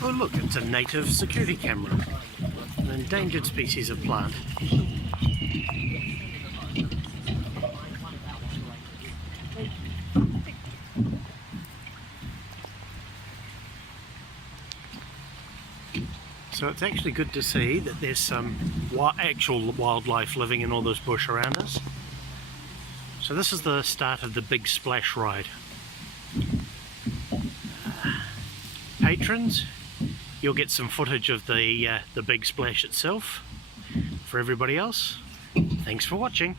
Oh look, it's a native security camera, an endangered species of plant. So it's actually good to see that there's some actual wildlife living in all this bush around us. So this is the start of the Big Splash ride. Patrons, you'll get some footage of the Big Splash itself. For everybody else, thanks for watching.